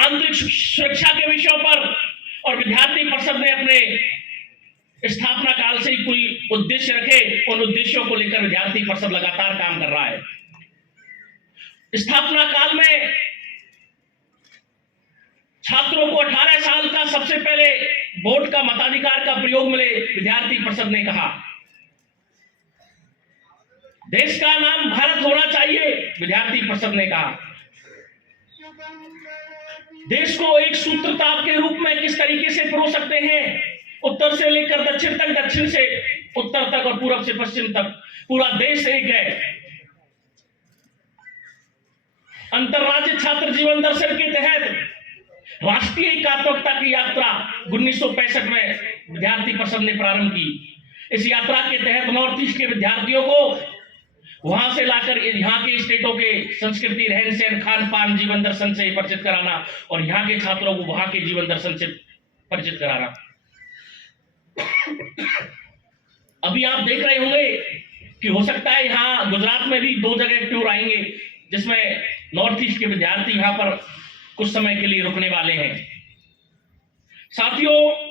आंतरिक सुरक्षा के विषयों पर, और विद्यार्थी परिषद ने अपने स्थापना काल से ही कोई उद्देश्य रखे, उन उद्देश्यों को लेकर विद्यार्थी परिषद लगातार काम कर रहा है। स्थापना काल में छात्रों को 18 साल का सबसे पहले वोट का मताधिकार का प्रयोग मिले। विद्यार्थी परिषद ने कहा देश का नाम भारत होना चाहिए। विद्यार्थी परिषद ने कहा देश को एक सूत्रता के रूप में किस तरीके से परो सकते हैं, उत्तर से लेकर दक्षिण तक, दक्षिण से उत्तर तक और पूर्व से पश्चिम तक पूरा देश एक है। अंतरराज्यीय छात्र जीवन दर्शन के तहत राष्ट्रीय एकात्मकता की यात्रा 1965 में विद्यार्थी परिषद ने प्रारंभ की। इस यात्रा के तहत नॉर्थ ईस्ट के विद्यार्थियों को वहां से लाकर यहाँ के स्टेटों के संस्कृति, रहन सहन, खान पान, जीवन दर्शन से परिचित कराना और यहाँ के छात्रों को वहां के जीवन दर्शन से परिचित कराना। अभी आप देख रहे होंगे कि हो सकता है यहाँ गुजरात में भी 2 जगह टूर आएंगे जिसमें नॉर्थ ईस्ट के विद्यार्थी यहाँ पर कुछ समय के लिए रुकने वाले हैं। साथियों,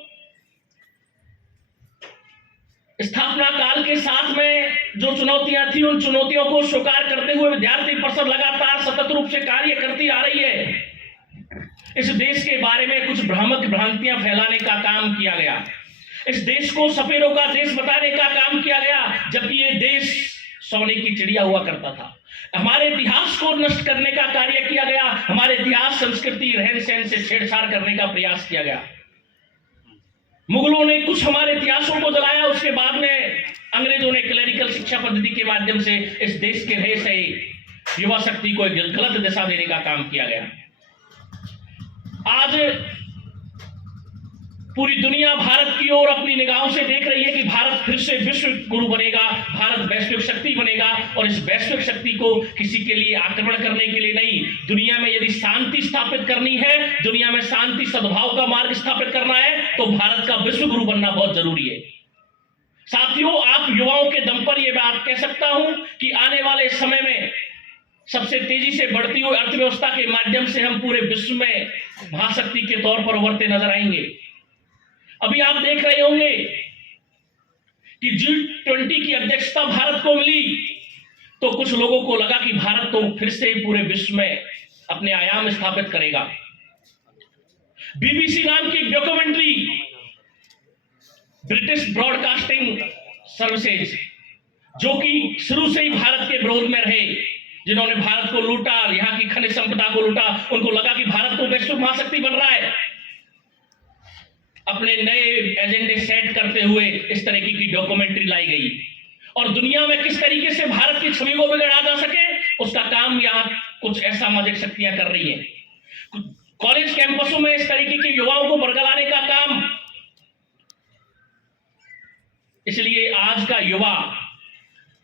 स्थापना काल के साथ में जो चुनौतियां थी, उन चुनौतियों को स्वीकार करते हुए विद्यार्थी परिषद लगातार सतत रूप से कार्य करती आ रही है। इस देश के बारे में कुछ भ्रामक भ्रांतियां फैलाने का काम किया गया, इस देश को सफेदों का देश बताने का काम किया गया, जबकि ये देश सोने की चिड़िया हुआ करता था। हमारे इतिहास को नष्ट करने का कार्य किया गया, हमारे इतिहास, संस्कृति, रहन सहन से छेड़छाड़ करने का प्रयास किया गया। मुगलों ने कुछ हमारे इतिहासों को जलाया, उसके बाद में अंग्रेजों ने क्लरिकल शिक्षा पद्धति के माध्यम से इस देश के रहे से युवा शक्ति को एक गलत दिशा देने का काम किया गया। आज पूरी दुनिया भारत की ओर अपनी निगाहों से देख रही है कि भारत फिर से विश्व गुरु बनेगा, भारत वैश्विक शक्ति बनेगा। और इस वैश्विक शक्ति को किसी के लिए आक्रमण करने के लिए नहीं, दुनिया में यदि शांति स्थापित करनी है, दुनिया में शांति सद्भाव का मार्ग स्थापित करना है, तो भारत का विश्व गुरु बनना बहुत जरूरी है। साथियों, आप युवाओं के दम पर यह बात कह सकता हूं कि आने वाले समय में सबसे तेजी से बढ़ती हुई अर्थव्यवस्था के माध्यम से हम पूरे विश्व में महाशक्ति के तौर पर उभरते नजर आएंगे। अभी आप देख रहे होंगे कि G20 की अध्यक्षता भारत को मिली, तो कुछ लोगों को लगा कि भारत तो फिर से पूरे विश्व में अपने आयाम स्थापित करेगा। BBC नाम की डॉक्यूमेंट्री, ब्रिटिश ब्रॉडकास्टिंग सर्विसेज, जो कि शुरू से ही भारत के विरोध में रहे, जिन्होंने भारत को लूटा, यहाँ की खनिज संपदा को लूटा, उनको लगा कि भारत तो वैश्विक महाशक्ति बन रहा है। अपने नए एजेंडे सेट करते हुए इस तरीके की डॉक्यूमेंट्री लाई गई, और दुनिया में किस तरीके से भारत की छवि को बिगड़ा जा सके, उसका काम यहाँ कुछ ऐसा सामाजिक शक्तियां कर रही हैं। कॉलेज कैंपसों में इस तरीके के युवाओं को बरगलाने का काम। इसलिए आज का युवा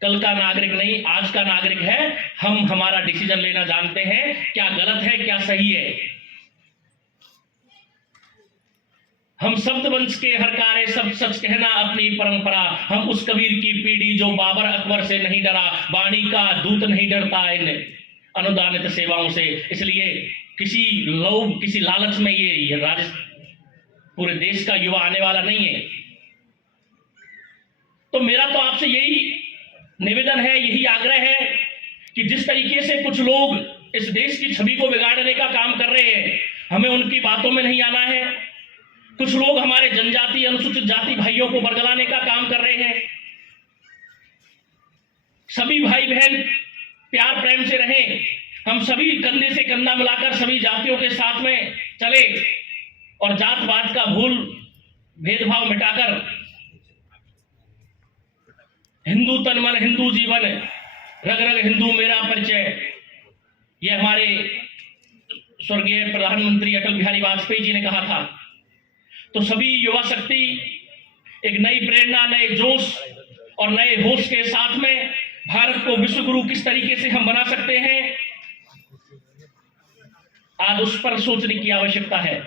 कल का नागरिक नहीं, आज का नागरिक है। हम हमारा डिसीजन लेना जानते हैं, क्या गलत है क्या सही है। हम शब्द वंश के हरकारे सब सच कहना अपनी परंपरा, हम उस कबीर की पीढ़ी जो बाबर अकबर से नहीं डरा, वाणी का दूत नहीं डरता इन अनुदानित सेवाओं से। इसलिए किसी लोभ, किसी लालच में ये पूरे देश का युवा आने वाला नहीं है। तो मेरा तो आपसे यही निवेदन है, यही आग्रह है कि जिस तरीके से कुछ लोग इस देश की छवि को बिगाड़ने का काम कर रहे हैं, हमें उनकी बातों में नहीं आना है। कुछ लोग हमारे जनजाति, अनुसूचित जाति भाइयों को बरगलाने का काम कर रहे हैं। सभी भाई बहन प्यार प्रेम से रहें, हम सभी कंधे से कंधा मिलाकर सभी जातियों के साथ में चले और जात पात का भूल भेदभाव मिटाकर हिंदू तन मन हिंदू जीवन, रग रग हिंदू मेरा परिचय, यह हमारे स्वर्गीय प्रधानमंत्री अटल बिहारी वाजपेयी जी ने कहा था। तो सभी युवा शक्ति एक नई प्रेरणा, नए जोश और नए होश के साथ में भारत को विश्व गुरु किस तरीके से हम बना सकते हैं, आज उस पर सोचने की आवश्यकता है।